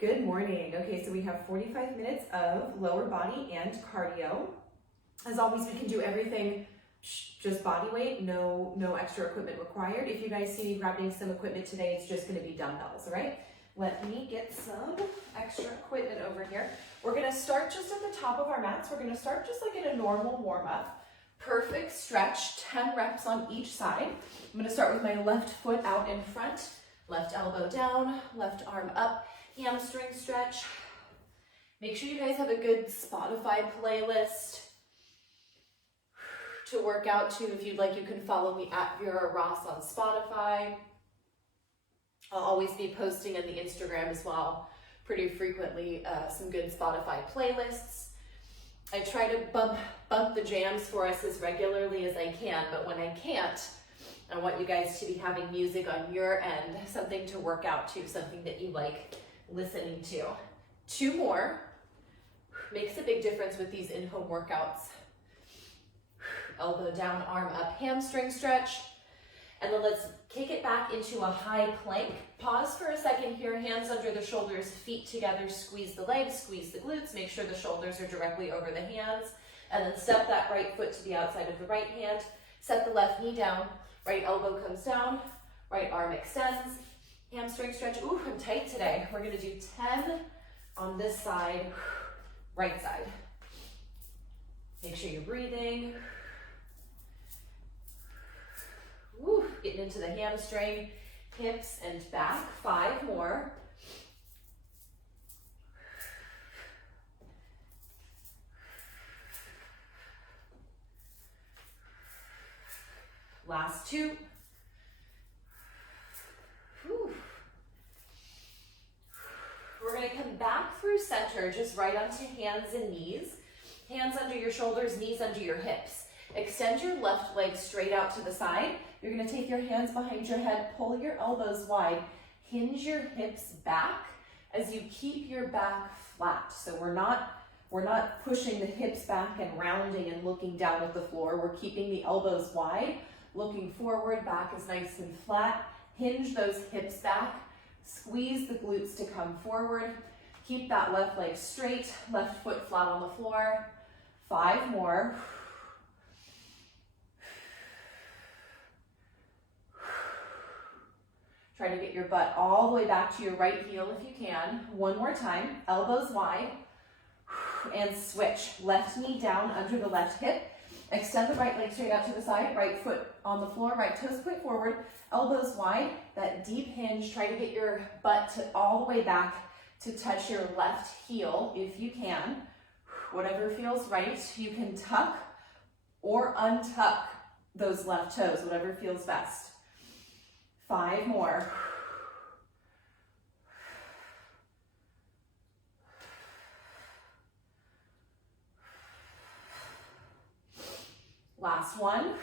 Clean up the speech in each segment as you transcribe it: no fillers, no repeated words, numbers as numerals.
Good morning. Okay, so we have 45 minutes of lower body and cardio. As always, we can do everything just body weight, no extra equipment required. If you guys see me grabbing some equipment today, it's just gonna be dumbbells, all right? Let me get some extra equipment over here. We're gonna start just at the top of our mats. We're gonna start just like in a normal warm-up. Perfect stretch, 10 reps on each side. I'm gonna start with my left foot out in front, left elbow down, left arm up, hamstring stretch. Make sure you guys have a good Spotify playlist to work out to. If you'd like, you can follow me at Vera Ross on Spotify. I'll always be posting on the Instagram as well pretty frequently some good Spotify playlists. I try to bump the jams for us as regularly as I can, but when I can't, I want you guys to be having music on your end, something to work out to, something that you like listening to. 2 more. Makes a big difference with these in-home workouts. Elbow down, arm up, hamstring stretch. And then let's kick it back into a high plank. Pause for a second here, hands under the shoulders, feet together, squeeze the legs, squeeze the glutes, make sure the shoulders are directly over the hands, and then step that right foot to the outside of the right hand, set the left knee down, right elbow comes down, right arm extends, hamstring stretch. Ooh, I'm tight today. We're gonna do 10 on this side, right side. Make sure you're breathing. Woo, getting into the hamstring, hips, and back. 5 more. Last 2. Whew. We're going to come back through center, just right onto hands and knees. Hands under your shoulders, knees under your hips. Extend your left leg straight out to the side. You're going to take your hands behind your head, pull your elbows wide, hinge your hips back as you keep your back flat. So we're not pushing the hips back and rounding and looking down at the floor. We're keeping the elbows wide, looking forward, back is nice and flat. Hinge those hips back, squeeze the glutes to come forward. Keep that left leg straight, left foot flat on the floor. 5 more. Try to get your butt all the way back to your right heel if you can. 1 more time, elbows wide, and switch. Left knee down under the left hip. Extend the right leg straight out to the side, right foot on the floor, right toes point forward, elbows wide, that deep hinge. Try to get your butt all the way back to touch your left heel if you can. Whatever feels right. You can tuck or untuck those left toes, whatever feels best. 5 more. Last one.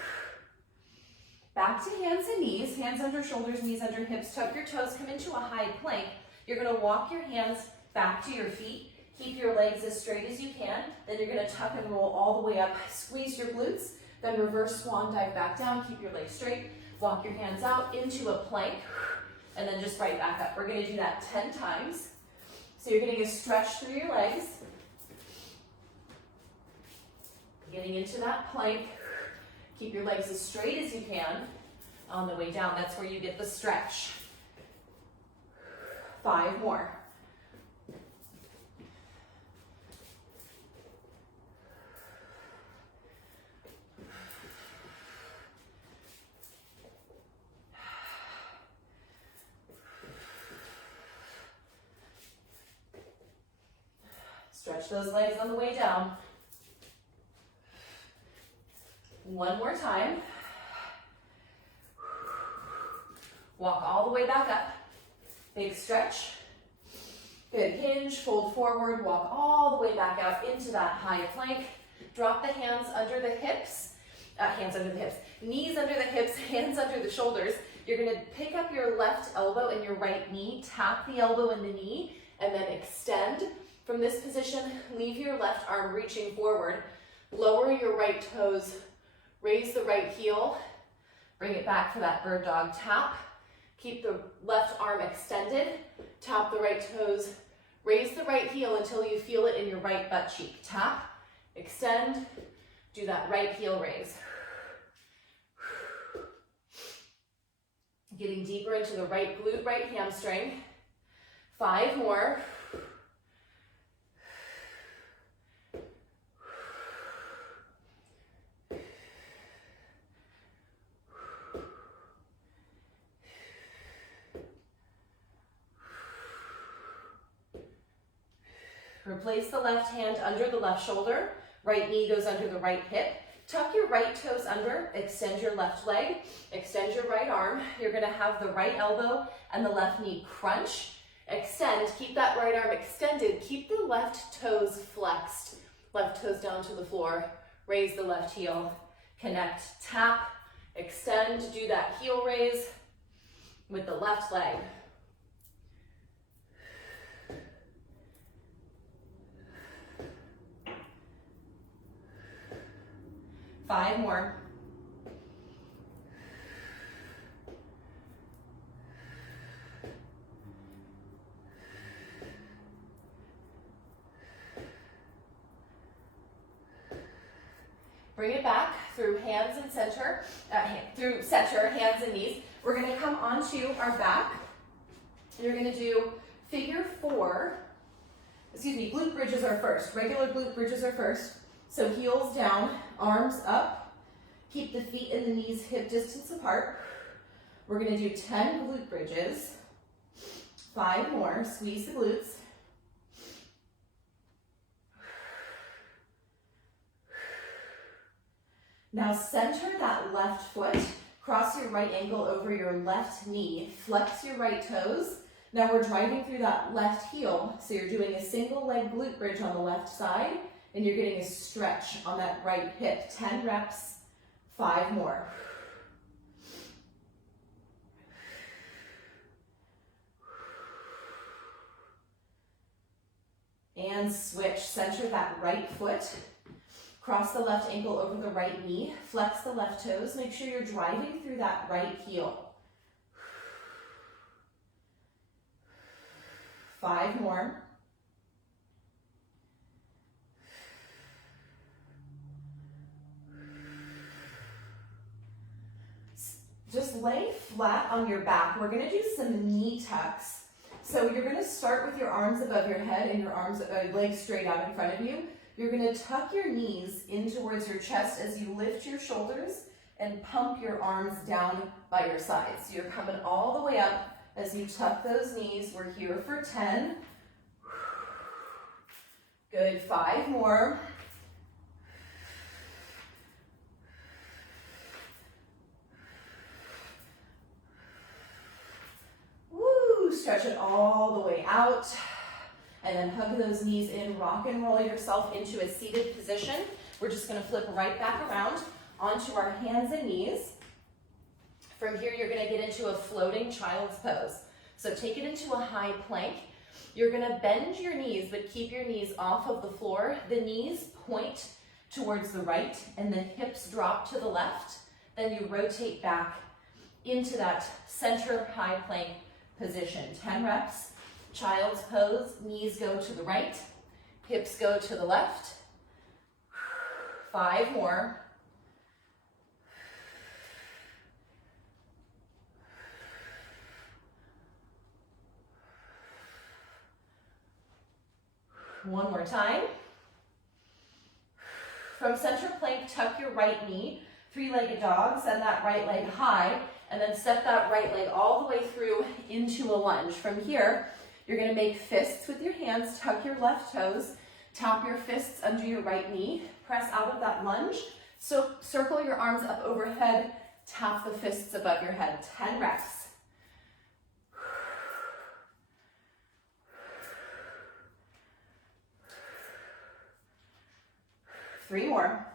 Back to hands and knees, hands under shoulders, knees under hips. Tuck your toes, come into a high plank. You're gonna walk your hands back to your feet. Keep your legs as straight as you can. Then you're gonna tuck and roll all the way up. Squeeze your glutes, then reverse swan dive back down. Keep your legs straight. Walk your hands out into a plank, and then just right back up. We're gonna do that 10 times. So you're getting a stretch through your legs. Getting into that plank. Keep your legs as straight as you can. On the way down, that's where you get the stretch. 5 more. Stretch those legs on the way down. 1 more time. Walk all the way back up. Big stretch. Good hinge, fold forward, walk all the way back out into that high plank. Drop the hands under the hips, knees under the hips, hands under the shoulders. You're gonna pick up your left elbow and your right knee, tap the elbow and the knee, and then extend. From this position, leave your left arm reaching forward. Lower your right toes, raise the right heel, bring it back for that bird dog tap. Keep the left arm extended, tap the right toes, Raise the right heel until you feel it in your right butt cheek. Tap, extend, do that right heel raise. Getting deeper into the right glute, right hamstring. 5 more. Replace the left hand under the left shoulder. Right knee goes under the right hip. Tuck your right toes under, extend your left leg, extend your right arm. You're gonna have the right elbow and the left knee crunch. Extend, keep that right arm extended. Keep the left toes flexed. Left toes down to the floor. Raise the left heel. Connect, tap, extend. Do that heel raise with the left leg. Five more. Bring it back through hands and center, through center, hands and knees. We're gonna come onto our back. You're gonna do figure 4. Glute bridges are first. Regular glute bridges are first. So heels down, arms up. Keep the feet and the knees hip distance apart. We're gonna do 10 glute bridges. 5 more, squeeze the glutes. Now center that left foot, cross your right ankle over your left knee, flex your right toes. Now we're driving through that left heel, so you're doing a single leg glute bridge on the left side, and you're getting a stretch on that right hip. 10 reps, 5 more. And switch, center that right foot. Cross the left ankle over the right knee, flex the left toes, make sure you're driving through that right heel. 5 more. Just lay flat on your back. We're gonna do some knee tucks. So you're gonna start with your arms above your head and your legs straight out in front of you. You're gonna tuck your knees in towards your chest as you lift your shoulders and pump your arms down by your sides. So you're coming all the way up as you tuck those knees. We're here for 10. Good, 5 more. Woo, stretch it all the way out. And then hug those knees in, rock and roll yourself into a seated position. We're just gonna flip right back around onto our hands and knees. From here, you're gonna get into a floating child's pose. So take it into a high plank. You're gonna bend your knees, but keep your knees off of the floor. The knees point towards the right and the hips drop to the left. Then you rotate back into that center high plank position. 10 reps. Child's pose, knees go to the right, hips go to the left. 5 more. One more time. From center plank, tuck your right knee, 3-legged dog, send that right leg high, and then step that right leg all the way through into a lunge. From here, you're gonna make fists with your hands, tuck your left toes, tap your fists under your right knee, press out of that lunge. So circle your arms up overhead, tap the fists above your head. 10 reps. Three more.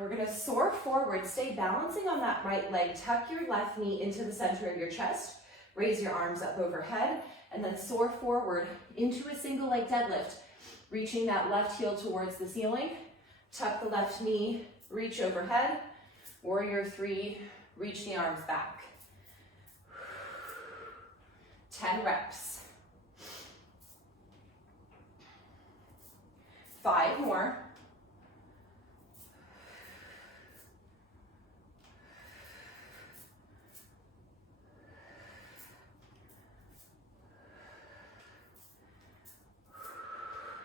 We're gonna soar forward, stay balancing on that right leg, tuck your left knee into the center of your chest, raise your arms up overhead, and then soar forward into a single leg deadlift, reaching that left heel towards the ceiling, tuck the left knee, reach overhead, warrior 3, reach the arms back. 10 reps. 5 more.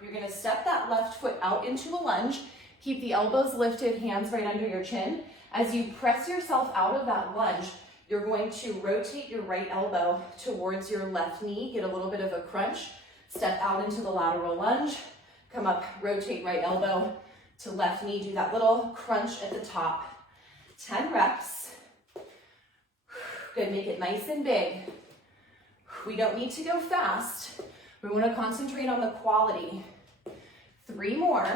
You're going to step that left foot out into a lunge. Keep the elbows lifted, hands right under your chin. As you press yourself out of that lunge, you're going to rotate your right elbow towards your left knee, get a little bit of a crunch, step out into the lateral lunge, come up, rotate right elbow to left knee, do that little crunch at the top. 10 reps. Good, make it nice and big. We don't need to go fast. We want to concentrate on the quality. 3 more.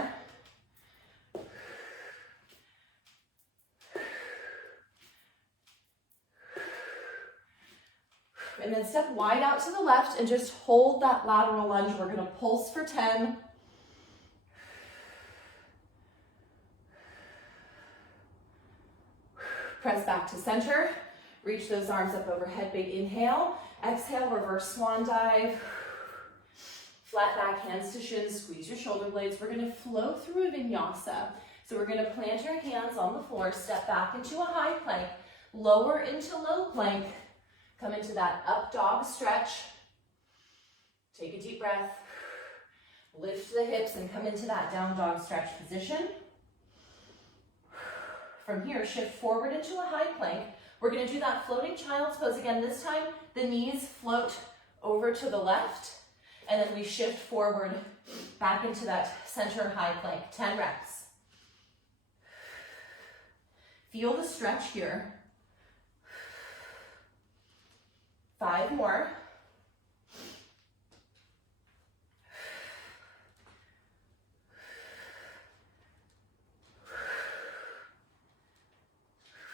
And then step wide out to the left and just hold that lateral lunge. We're going to pulse for 10. Press back to center. Reach those arms up overhead, big inhale. Exhale, reverse swan dive. Flat back, hands to shins, squeeze your shoulder blades. We're going to flow through a vinyasa. So we're going to plant your hands on the floor, step back into a high plank, lower into low plank, come into that up dog stretch. Take a deep breath. Lift the hips and come into that down dog stretch position. From here, shift forward into a high plank. We're going to do that floating child's pose again. This time, the knees float over to the left, and then we shift forward back into that center high plank. 10 reps. Feel the stretch here. 5 more.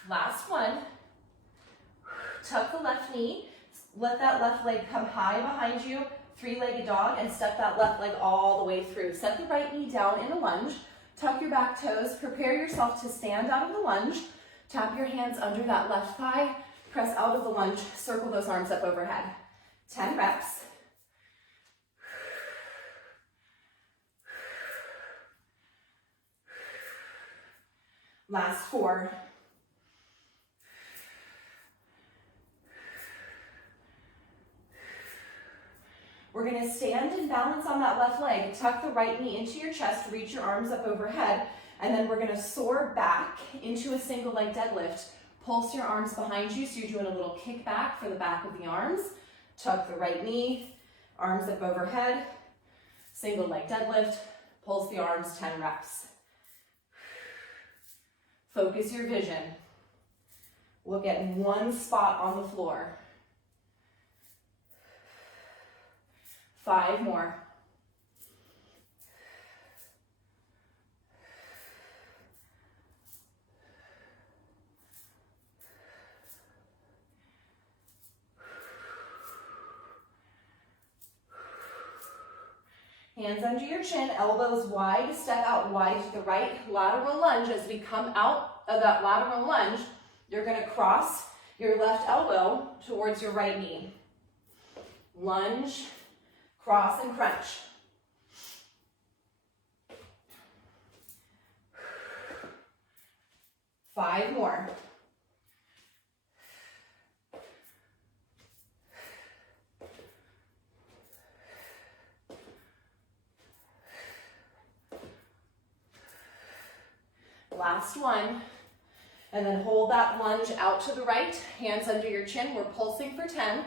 Last one. Tuck the left knee. Let that left leg come high behind you. 3-legged dog, and step that left leg all the way through. Set the right knee down in a lunge. Tuck your back toes. Prepare yourself to stand out of the lunge. Tap your hands under that left thigh. Press out of the lunge. Circle those arms up overhead. 10 reps. Last 4. We're going to stand and balance on that left leg. Tuck the right knee into your chest, reach your arms up overhead, and then we're going to soar back into a single leg deadlift. Pulse your arms behind you, so you're doing a little kick back for the back of the arms. Tuck the right knee, arms up overhead, single leg deadlift, pulse the arms, 10 reps. Focus your vision. Look at one spot on the floor. 5 more. Hands under your chin, elbows wide, step out wide to the right, lateral lunge. As we come out of that lateral lunge, you're going to cross your left elbow towards your right knee. Lunge, cross and crunch. 5 more. Last one. And then hold that lunge out to the right, hands under your chin. We're pulsing for 10.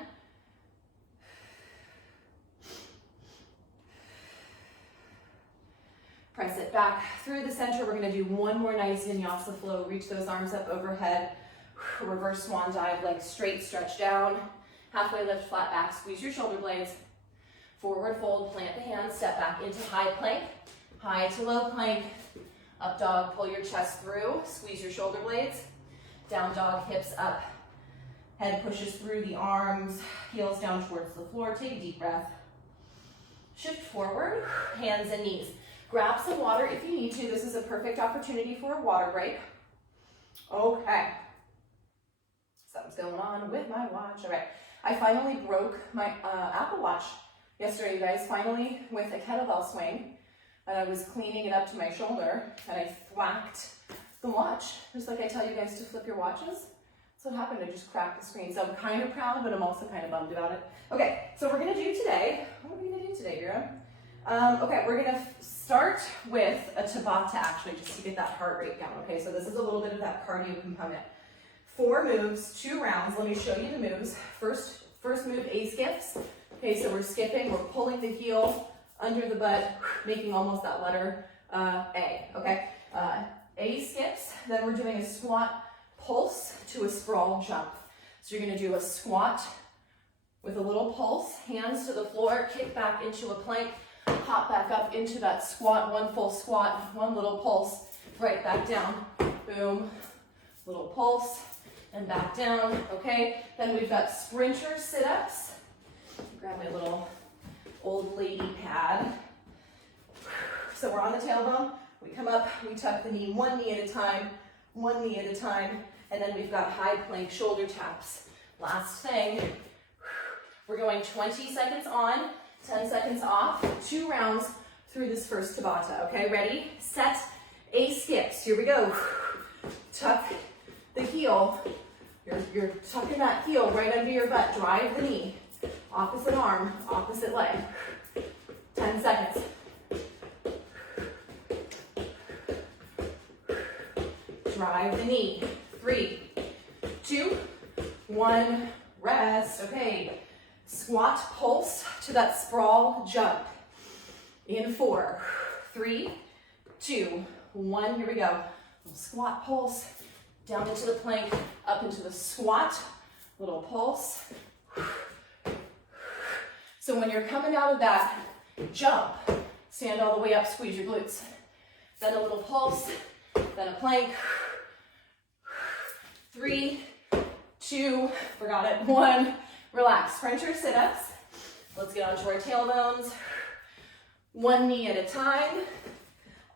Press it back through the center. We're going to do one more nice vinyasa flow. Reach those arms up overhead. Reverse swan dive, legs straight, stretch down. Halfway lift, flat back, squeeze your shoulder blades. Forward fold, plant the hands, step back into high plank. High to low plank. Up dog, pull your chest through, squeeze your shoulder blades. Down dog, hips up. Head pushes through the arms, heels down towards the floor. Take a deep breath. Shift forward, hands and knees. Grab some water if you need to. This is a perfect opportunity for a water break. Okay. Something's going on with my watch. All right. I finally broke my Apple Watch yesterday, you guys, finally with a kettlebell swing. And I was cleaning it up to my shoulder and I thwacked the watch. Just like I tell you guys to flip your watches. So what happened, I just cracked the screen. So I'm kind of proud, but I'm also kind of bummed about it. Okay, so we're gonna do today, what are we gonna do today, Vera? Okay, we're gonna start with a Tabata actually, just to get that heart rate down. Okay, so this is a little bit of that cardio component. 4 moves, 2 rounds. Let me show you the moves. First move, A skips. Okay, so we're skipping, we're pulling the heel under the butt, making almost that letter A, okay? A skips, then we're doing a squat pulse to a sprawl jump. So you're gonna do a squat with a little pulse, hands to the floor, kick back into a plank, hop back up into that squat, 1 full squat, 1 little pulse, right back down, boom, little pulse, and back down, okay? Then we've got sprinter sit-ups. Grab my little old lady pad. So we're on the tailbone, we come up, we tuck the knee, 1 knee at a time, 1 knee at a time, and then we've got high plank shoulder taps. Last thing, we're going 20 seconds on, 10 seconds off, 2 rounds through this first Tabata, okay? Ready, set, A skips, here we go. Tuck the heel, you're tucking that heel right under your butt, drive the knee, opposite arm, opposite leg, 10 seconds. Drive the knee, 3, 2, 1, rest, okay. Squat pulse to that sprawl jump. In 4, 3, 2, 1, here we go. Squat pulse, down into the plank, up into the squat, little pulse. So when you're coming out of that jump, stand all the way up, squeeze your glutes. Then a little pulse, then a plank. 3, 2, forgot it, 1, relax. Sprinter sit-ups. Let's get onto our tailbones. 1 knee at a time.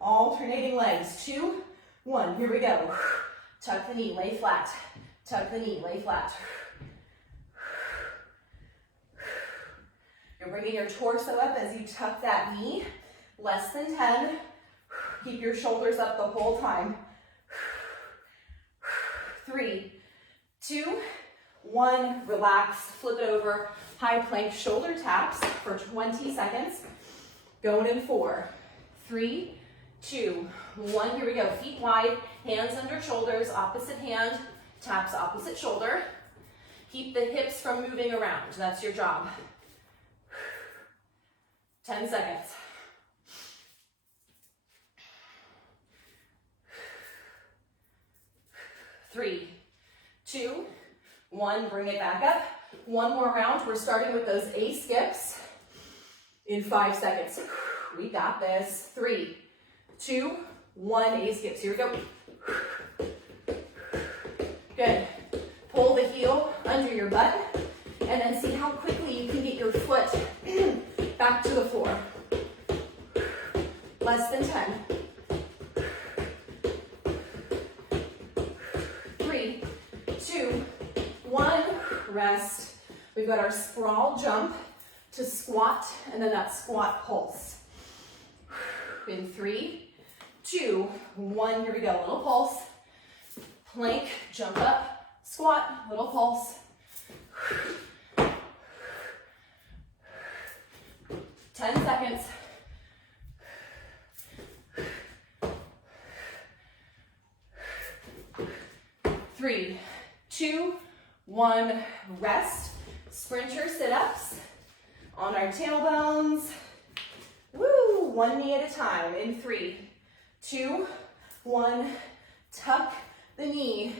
Alternating legs. 2, 1, here we go. Tuck the knee, lay flat. Tuck the knee, lay flat. You're bringing your torso up as you tuck that knee. Less than 10. Keep your shoulders up the whole time. 3, 2, 1, relax, flip it over, high plank shoulder taps for 20 seconds. Going in 4, 3, 2, 1, here we go. Feet wide, hands under shoulders, opposite hand, taps opposite shoulder. Keep the hips from moving around, that's your job. 10 seconds. 3, 2, 1, bring it back up. 1 more round. We're starting with those A skips in 5 seconds. We got this. 3, 2, 1, A skips. Here we go. Good. Pull the heel under your butt and then see how quickly you can get your foot back to the floor. Less than 10. 3, 2, 1, rest. We've got our sprawl jump to squat and then that squat pulse. In 3, 2, 1, here we go. Little pulse. Plank, jump up, squat, little pulse. 10 seconds. 3, 2, 1, rest. Sprinter sit-ups on our tailbones. Woo, 1 knee at a time. In 3, 2, 1, tuck the knee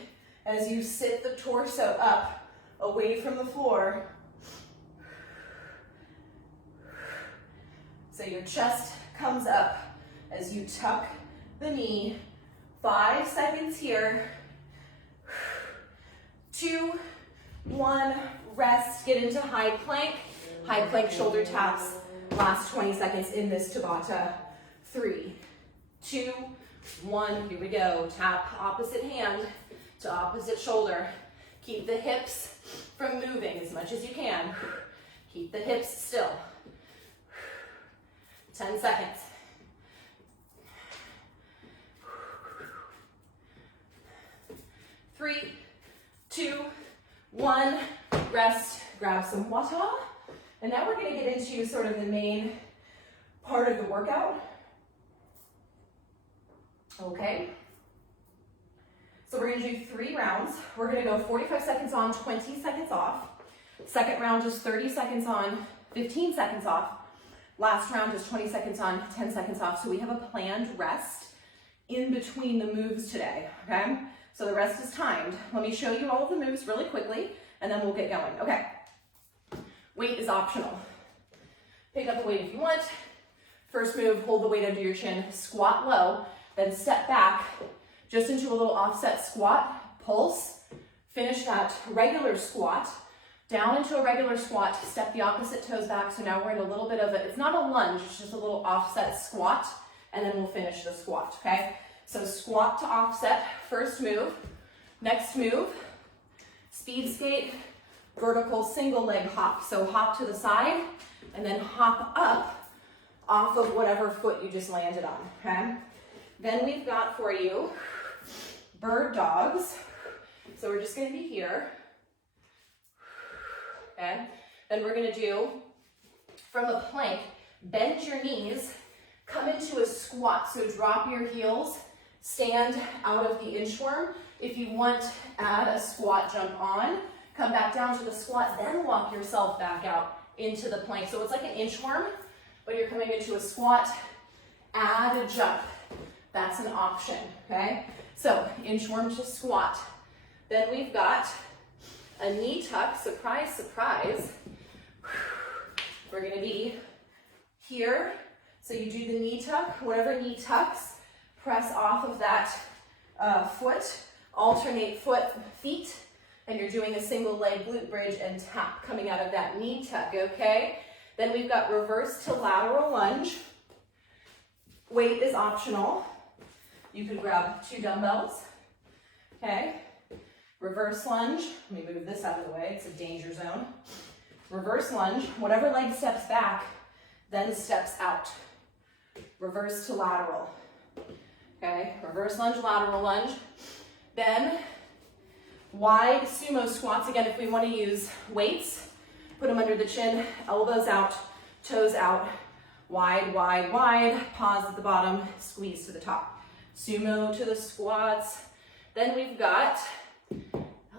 as you sit the torso up away from the floor. So your chest comes up as you tuck the knee. 5 seconds here. 2, 1, rest. Get into high plank shoulder taps. Last 20 seconds in this Tabata. 3, 2, 1, here we go. Tap opposite hand to opposite shoulder. Keep the hips from moving as much as you can. Keep the hips still. 10 seconds. Three, two, one, rest, grab some water. And now we're gonna get into sort of the main part of the workout. Okay. So we're gonna do 3 rounds. We're gonna go 45 seconds on, 20 seconds off. Second round is 30 seconds on, 15 seconds off. Last round is 20 seconds on, 10 seconds off. So we have a planned rest in between the moves today, okay? So the rest is timed. Let me show you all of the moves really quickly, and then we'll get going. Okay, weight is optional. Pick up the weight if you want. First move, hold the weight under your chin, squat low, then step back just into a little offset squat, pulse, finish that regular squat, down into a regular squat, step the opposite toes back. So now we're in a little bit of it's not a lunge, it's just a little offset squat, and then we'll finish the squat, okay? So squat to offset, first move. Next move, speed skate, vertical single leg hop. So hop to the side and then hop up off of whatever foot you just landed on, okay? Then we've got for you bird dogs. So we're just gonna be here, okay? Then we're gonna do, from a plank, bend your knees, come into a squat. So drop your heels, stand out of the inchworm. If you want, add a squat jump on, come back down to the squat, then walk yourself back out into the plank. So it's like an inchworm, but you're coming into a squat, add a jump. That's an option, okay? So inchworm to squat. Then we've got a knee tuck, surprise, surprise. We're gonna be here. So you do the knee tuck, whatever knee tucks, press off of that foot, alternate feet, and you're doing a single leg glute bridge and tap coming out of that knee tuck, okay? Then we've got reverse to lateral lunge. Weight is optional. You could grab 2 dumbbells, okay? Reverse lunge, let me move this out of the way, it's a danger zone. Reverse lunge, whatever leg steps back, then steps out. Reverse to lateral. Okay, reverse lunge, lateral lunge. Then wide sumo squats. Again, if we want to use weights, put them under the chin, elbows out, toes out, wide, wide, wide, pause at the bottom, squeeze to the top. Sumo to the squats. Then we've got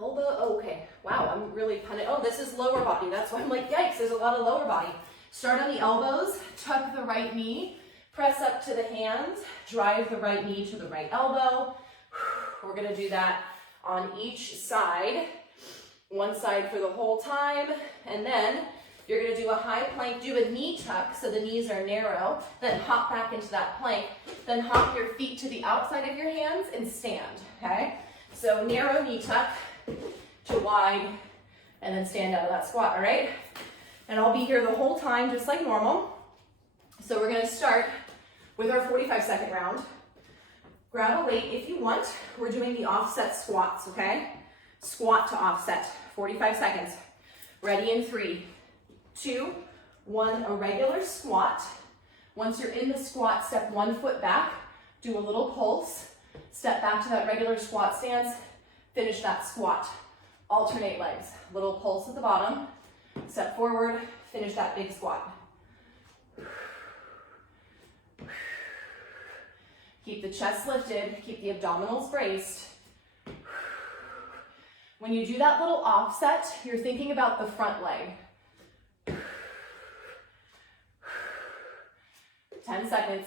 elbow, okay, wow, I'm really punning. Oh, this is lower body. That's why I'm like, yikes, there's a lot of lower body. Start on the elbows, tuck the right knee, press up to the hands, drive the right knee to the right elbow. We're gonna do that on each side. One side for the whole time, and then you're gonna do a high plank, do a knee tuck so the knees are narrow, then hop back into that plank, then hop your feet to the outside of your hands and stand, okay? So narrow knee tuck to wide, and then stand out of that squat, all right? And I'll be here the whole time just like normal. So we're gonna start with our 45-second round. Grab a weight if you want. We're doing the offset squats, okay? Squat to offset, 45 seconds. Ready in 3, 2, 1, a regular squat. Once you're in the squat, step 1 foot back, do a little pulse, step back to that regular squat stance, finish that squat. Alternate legs, little pulse at the bottom, step forward, finish that big squat. Keep the chest lifted, keep the abdominals braced. When you do that little offset, you're thinking about the front leg. 10 seconds.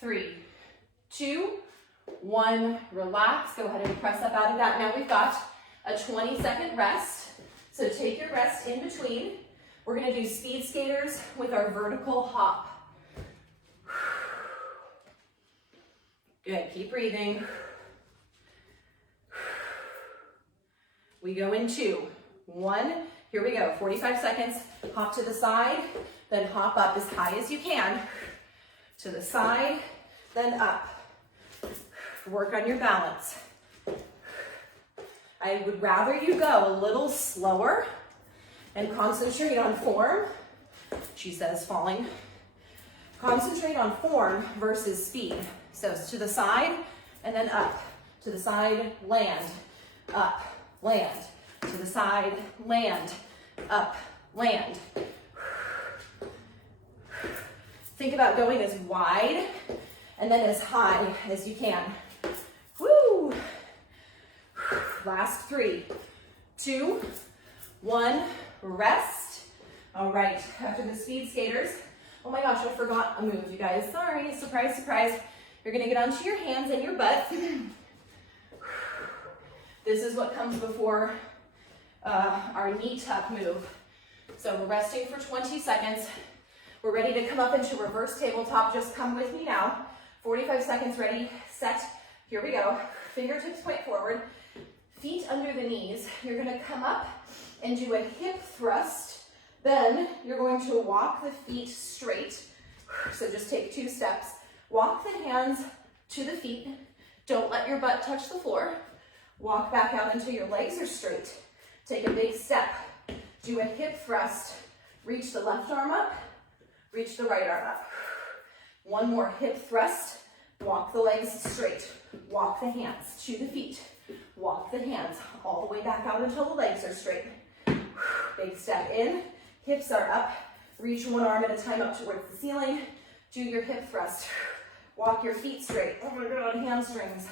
Three, 2, 1, relax. Go ahead and press up out of that. Now we've got a 20-second rest. So take your rest in between. We're gonna do speed skaters with our vertical hop. Good, keep breathing. We go in 2, 1, here we go, 45 seconds. Hop to the side, then hop up as high as you can. To the side, then up. Work on your balance. I would rather you go a little slower and concentrate on form. She says falling. Concentrate on form versus speed. So it's to the side and then up. To the side, land, up, land. To the side, land, up, land. Think about going as wide and then as high as you can. Woo! Last 3, 2, 1, rest. All right, after the speed skaters, oh my gosh, I forgot a move, you guys. Sorry, surprise, surprise. You're gonna get onto your hands and your butt. This is what comes before our knee tuck move. So we're resting for 20 seconds. We're ready to come up into reverse tabletop. Just come with me now. 45 seconds, ready, set. Here we go. Fingertips point forward, feet under the knees. You're gonna come up and do a hip thrust. Then you're going to walk the feet straight. So just take 2 steps. Walk the hands to the feet. Don't let your butt touch the floor. Walk back out until your legs are straight. Take a big step. Do a hip thrust. Reach the left arm up. Reach the right arm up. One more hip thrust. Walk the legs straight. Walk the hands to the feet. Walk the hands all the way back out until the legs are straight. Big step in. Hips are up. Reach one arm at a time up towards the ceiling. Do your hip thrust. Walk your feet straight. Oh my God, hamstrings.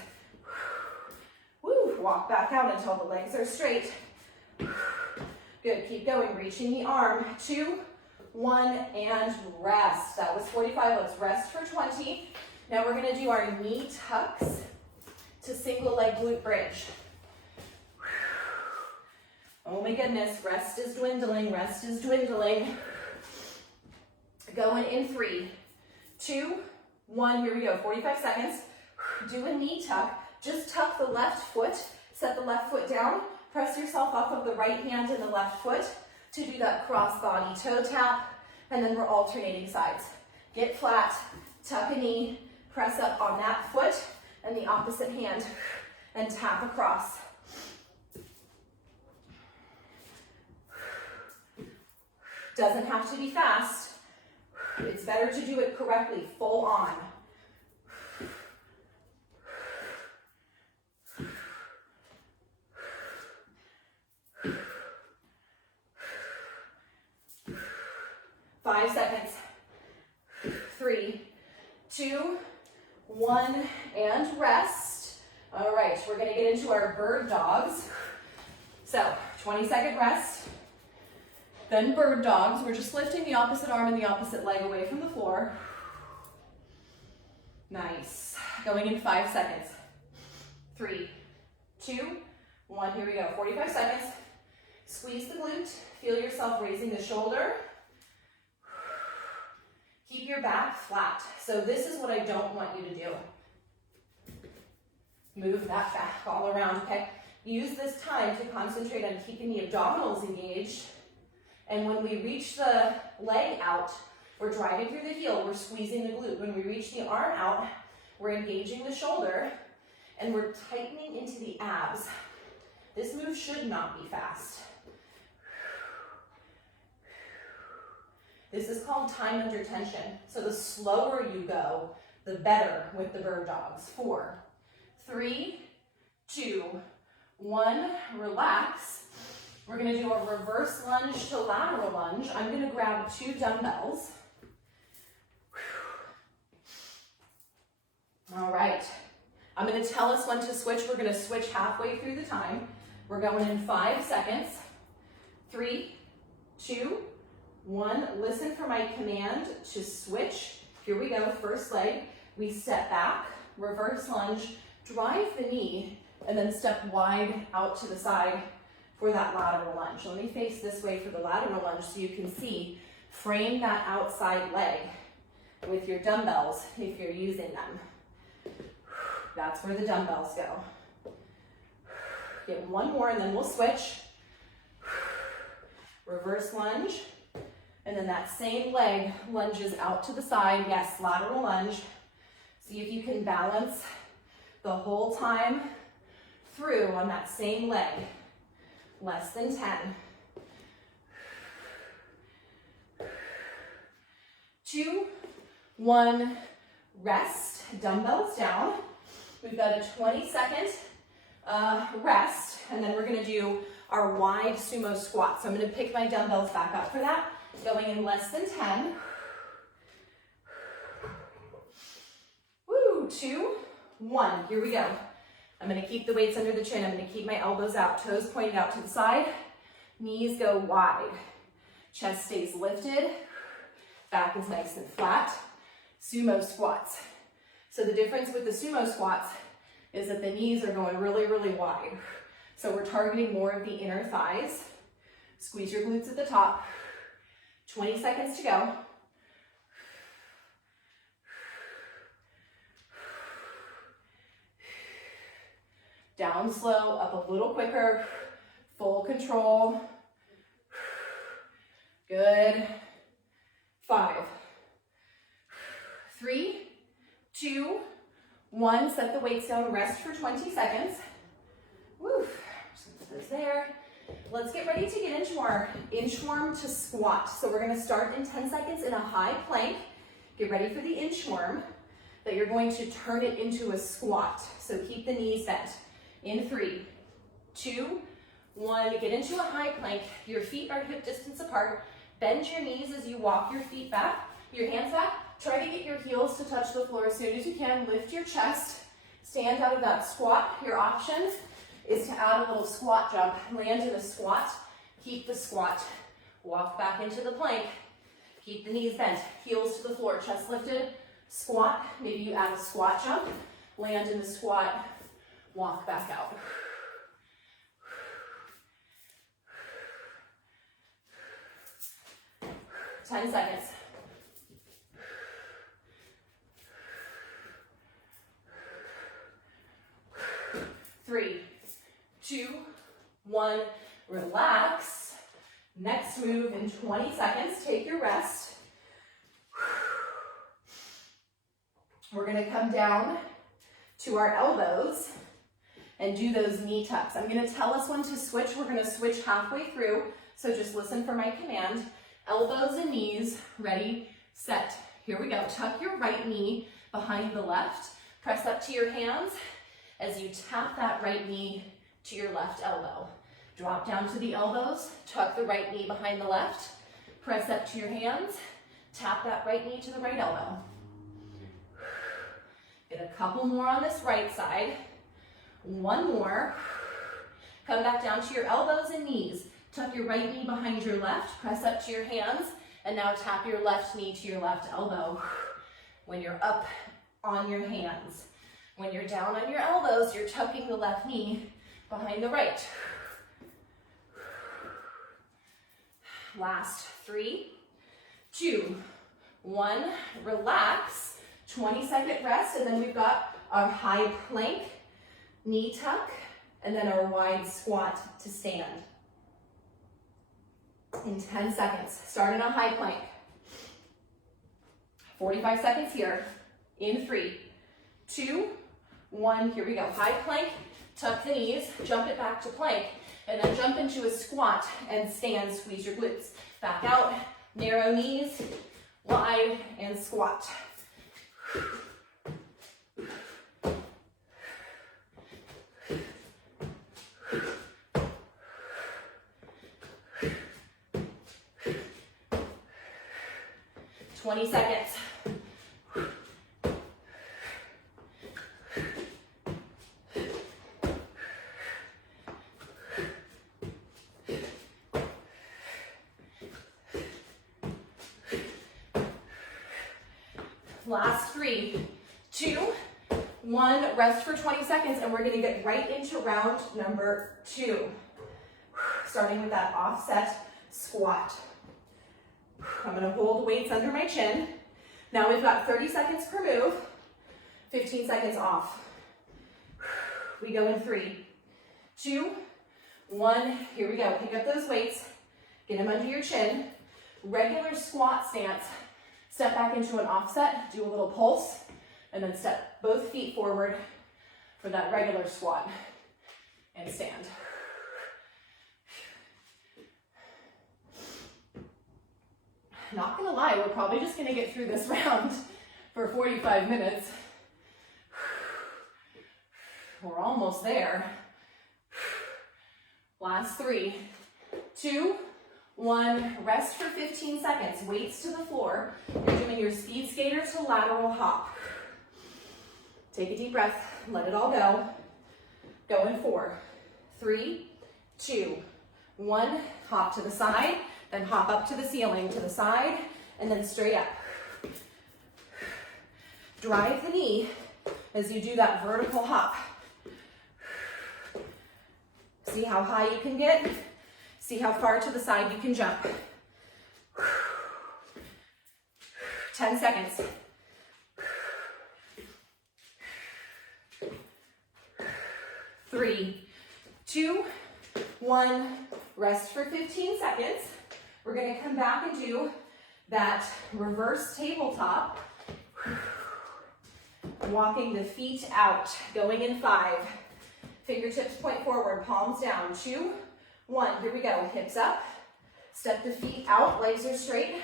Woo. Walk back out until the legs are straight. Good, keep going. Reaching the arm. 2, 1, and rest. That was 45. Let's rest for 20. Now we're gonna do our knee tucks to single leg glute bridge. Oh my goodness, rest is dwindling, rest is dwindling. Going in 3, 2, 1, here we go, 45 seconds. Do a knee tuck, just tuck the left foot, set the left foot down, press yourself off of the right hand and the left foot to do that cross body toe tap, and then we're alternating sides. Get flat, tuck a knee, press up on that foot and the opposite hand and tap across. Doesn't have to be fast. It's better to do it correctly, full on. Five seconds. 3, 2, 1, and rest. All right, we're gonna get into our bird dogs. So, 20-second rest. Then bird dogs. We're just lifting the opposite arm and the opposite leg away from the floor. Nice. Going in 5 seconds. 3, 2, 1. Here we go. 45 seconds. Squeeze the glute. Feel yourself raising the shoulder. Keep your back flat. So this is what I don't want you to do. Move that back all around, okay? Use this time to concentrate on keeping the abdominals engaged. And when we reach the leg out, we're driving through the heel, we're squeezing the glute. When we reach the arm out, we're engaging the shoulder, and we're tightening into the abs. This move should not be fast. This is called time under tension. So the slower you go, the better with the bird dogs. 4, 3, 2, 1, relax. We're gonna do a reverse lunge to lateral lunge. I'm gonna grab 2 dumbbells. All right, I'm gonna tell us when to switch. We're gonna switch halfway through the time. We're going in 5 seconds. 3, 2, 1. Listen for my command to switch. Here we go, first leg. We step back, reverse lunge, drive the knee, and then step wide out to the side for that lateral lunge. Let me face this way for the lateral lunge so you can see. Frame that outside leg with your dumbbells if you're using them. That's where the dumbbells go. Get 1 more and then we'll switch. Reverse lunge. And then that same leg lunges out to the side. Yes, lateral lunge. See if you can balance the whole time through on that same leg. Less than 10. 2, 1, rest, dumbbells down. We've got a 20-second rest, and then we're gonna do our wide sumo squat. So I'm gonna pick my dumbbells back up for that, going in less than 10. Woo, 2, 1, here we go. I'm gonna keep the weights under the chin. I'm gonna keep my elbows out, toes pointed out to the side, knees go wide. Chest stays lifted, back is nice and flat. Sumo squats. So the difference with the sumo squats is that the knees are going really, really wide. So we're targeting more of the inner thighs. Squeeze your glutes at the top. 20 seconds to go. Down slow, up a little quicker. Full control. Good. 5, 3, 2, 1. Set the weights down, rest for 20 seconds. Woo. Just gonna put those there. Let's get ready to get into our inchworm to squat. So we're gonna start in 10 seconds in a high plank. Get ready for the inchworm, that you're going to turn it into a squat. So keep the knees bent. In 3, 2, 1, get into a high plank. Your feet are hip distance apart. Bend your knees as you walk your feet back, your hands back. Try to get your heels to touch the floor as soon as you can. Lift your chest, stand out of that squat. Your option is to add a little squat jump. Land in a squat, keep the squat. Walk back into the plank. Keep the knees bent, heels to the floor, chest lifted, squat. Maybe you add a squat jump, land in the squat, walk back out. 10 seconds. 3, 2, 1, relax. Next move in 20 seconds, take your rest. We're gonna come down to our elbows and do those knee tucks. I'm gonna tell us when to switch. We're gonna switch halfway through, so just listen for my command. Elbows and knees, ready, set. Here we go. Tuck your right knee behind the left. Press up to your hands as you tap that right knee to your left elbow. Drop down to the elbows, tuck the right knee behind the left. Press up to your hands, tap that right knee to the right elbow. Get a couple more on this right side. One more. Come back down to your elbows and knees. Tuck your right knee behind your left, press up to your hands, and now tap your left knee to your left elbow. When you're up on your hands. When you're down on your elbows, you're tucking the left knee behind the right. Last 3, 2, 1, relax. 20-second rest, and then we've got our high plank, knee tuck, and then our wide squat to stand. In 10 seconds, start in a high plank. 45 seconds here. In 3, 2, 1, here we go. High plank, tuck the knees, jump it back to plank, and then jump into a squat and stand, squeeze your glutes. Back out, narrow knees, wide, and squat. Seconds. Last 3, 2, 1. Rest for 20 seconds, and we're going to get right into round number 2. Starting with that offset squat. I'm going to hold weights under my chin. Now we've got 30 seconds per move, 15 seconds off. We go in 3, 2, 1. Here we go. Pick up those weights. Get them under your chin. Regular squat stance. Step back into an offset. Do a little pulse. And then step both feet forward for that regular squat. And stand. Not gonna lie, we're probably just gonna get through this round for 45 minutes. We're almost there. Last 3, 2, 1, rest for 15 seconds. Weights to the floor. You're doing your speed skater to lateral hop. Take a deep breath, let it all go. Go in 4, 3, 2, 1. Hop to the side, then hop up to the ceiling, to the side, and then straight up. Drive the knee as you do that vertical hop. See how high you can get. See how far to the side you can jump. 10 seconds. 3, 2, 1. Rest for 15 seconds. We're going to come back and do that reverse tabletop. Walking the feet out. Going in 5. Fingertips point forward, palms down. 2, 1. Here we go. Hips up. Step the feet out. Legs are straight.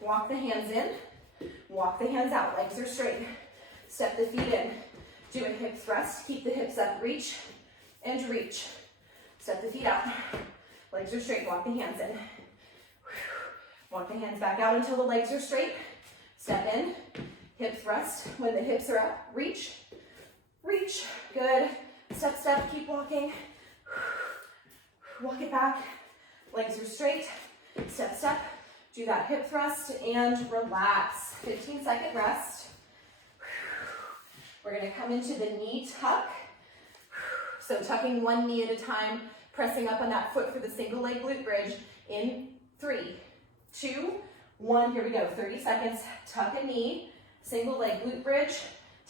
Walk the hands in. Walk the hands out. Legs are straight. Step the feet in. Do a hip thrust. Keep the hips up. Reach and reach. Step the feet out. Legs are straight. Walk the hands in. Walk the hands back out until the legs are straight. Step in. Hip thrust. When the hips are up, reach. Reach. Good. Step, step. Keep walking. Walk it back. Legs are straight. Step, step. Do that hip thrust and relax. 15-second rest. We're going to come into the knee tuck. So tucking one knee at a time, pressing up on that foot for the single leg glute bridge in 3, 2, 1. Here we go. 30 seconds. Tuck a knee, single leg glute bridge,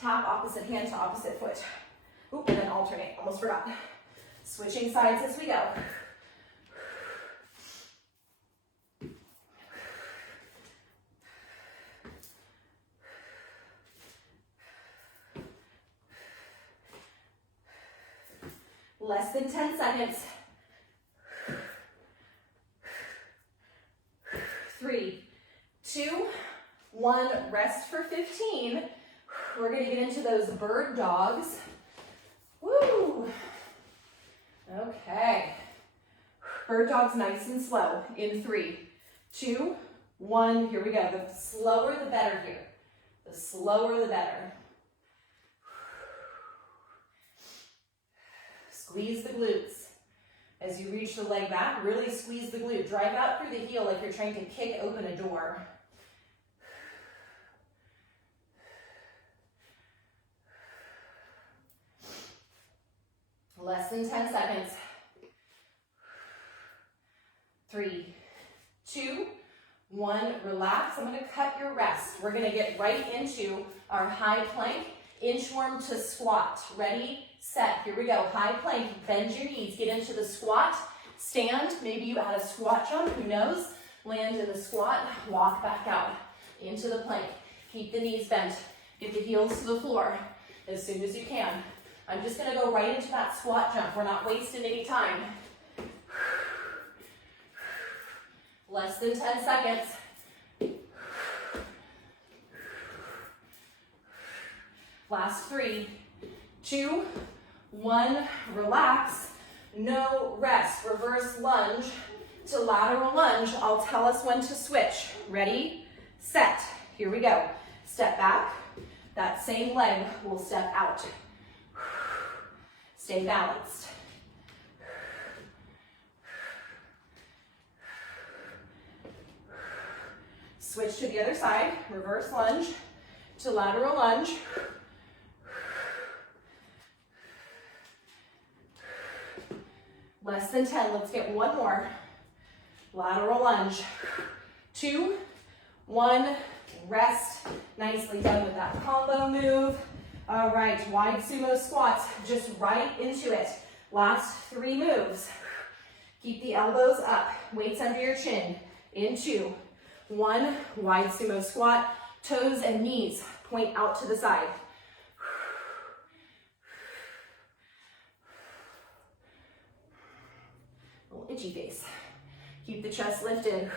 tap opposite hand to opposite foot. Ooh, and then alternate. Almost forgot. Switching sides as we go. Less than 10 seconds. 3, 2, 1. Rest for 15. We're going to get into those bird dogs. Woo! Okay. Bird dogs nice and slow in 3, 2, 1. Here we go. The slower the better here. The slower the better. Squeeze the glutes. As you reach the leg back, really squeeze the glute. Drive out through the heel like you're trying to kick open a door. Less than 10 seconds. 3, 2, 1. Relax. I'm going to cut your rest. We're going to get right into our high plank, inchworm to squat. Ready, set. Here we go. High plank. Bend your knees. Get into the squat. Stand. Maybe you add a squat jump. Who knows? Land in the squat. Walk back out into the plank. Keep the knees bent. Get the heels to the floor as soon as you can. I'm just going to go right into that squat jump. We're not wasting any time. Less than 10 seconds. Last 3, 2, 1. Relax. No rest. Reverse lunge to lateral lunge. I'll tell us when to switch. Ready, set. Here we go. Step back. That same leg will step out. Stay balanced. Switch to the other side. Reverse lunge to lateral lunge. Less than 10. Let's get one more. Lateral lunge. 2, 1. Rest. Nicely done with that combo move. All right, wide sumo squats, just right into it. Last 3 moves. Keep the elbows up, weights under your chin. In 2, 1, wide sumo squat, toes and knees point out to the side. itchy face. Keep the chest lifted.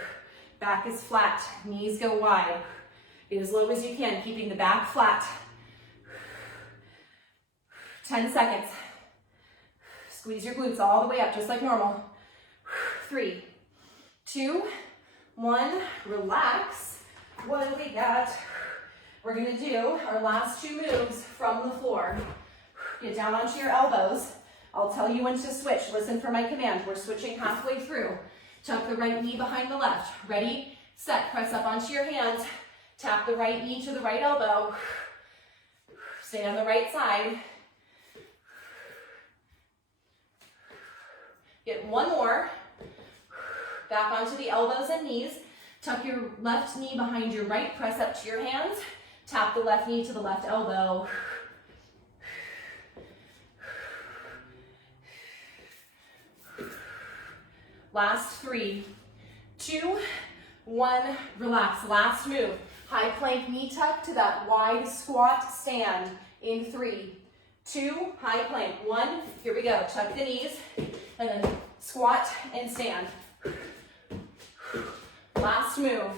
Back is flat, knees go wide. Get as low as you can, keeping the back flat. 10 seconds. Squeeze your glutes all the way up, just like normal. 3, 2, 1, relax. What do we got? We're gonna do our last 2 moves from the floor. Get down onto your elbows. I'll tell you when to switch. Listen for my command. We're switching halfway through. Tuck the right knee behind the left. Ready, set, press up onto your hands. Tap the right knee to the right elbow. Stay on the right side. Get 1 more. Back onto the elbows and knees. Tuck your left knee behind your right. Press up to your hands. Tap the left knee to the left elbow. Last 3, 2, 1, relax. Last move. High plank knee tuck to that wide squat stand in 3, 2, high plank. 1, here we go. Tuck the knees and then squat and stand. Last move.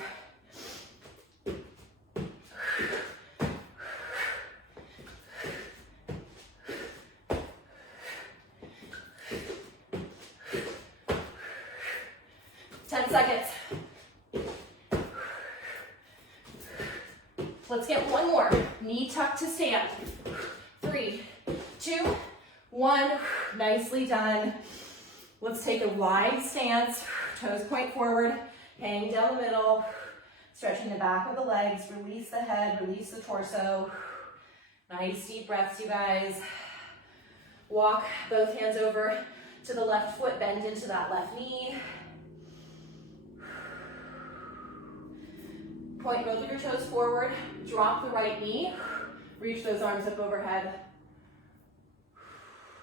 Seconds. Let's get 1 more. Knee tuck to stand. 3, 2, 1. Nicely done. Let's take a wide stance. Toes point forward. Hang down the middle. Stretching the back of the legs. Release the head. Release the torso. Nice deep breaths, you guys. Walk both hands over to the left foot. Bend into that left knee. Point both of your toes forward, drop the right knee, reach those arms up overhead.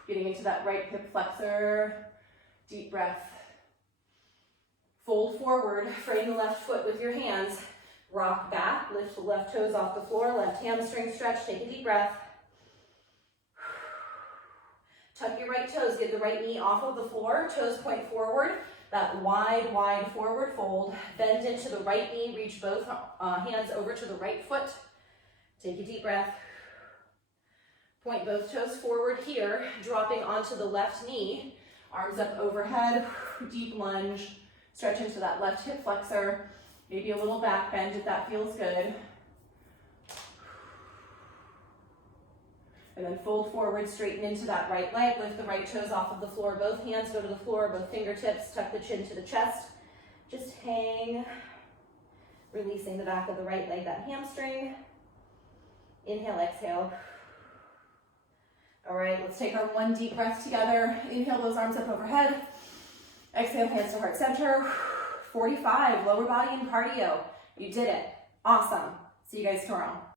Getting into that right hip flexor, deep breath. Fold forward, frame the left foot with your hands, rock back, lift the left toes off the floor, left hamstring stretch, take a deep breath. Tuck your right toes, get the right knee off of the floor, toes point forward. That wide, wide forward fold. Bend into the right knee, reach both hands over to the right foot. Take a deep breath. Point both toes forward here, dropping onto the left knee. Arms up overhead, deep lunge. Stretch into that left hip flexor. Maybe a little back bend if that feels good. And then fold forward, straighten into that right leg, lift the right toes off of the floor, both hands go to the floor, both fingertips, tuck the chin to the chest. Just hang, releasing the back of the right leg, that hamstring. Inhale, exhale. All right, let's take our 1 deep breath together. Inhale, those arms up overhead. Exhale, hands to heart center. 45, lower body and cardio. You did it. Awesome. See you guys tomorrow.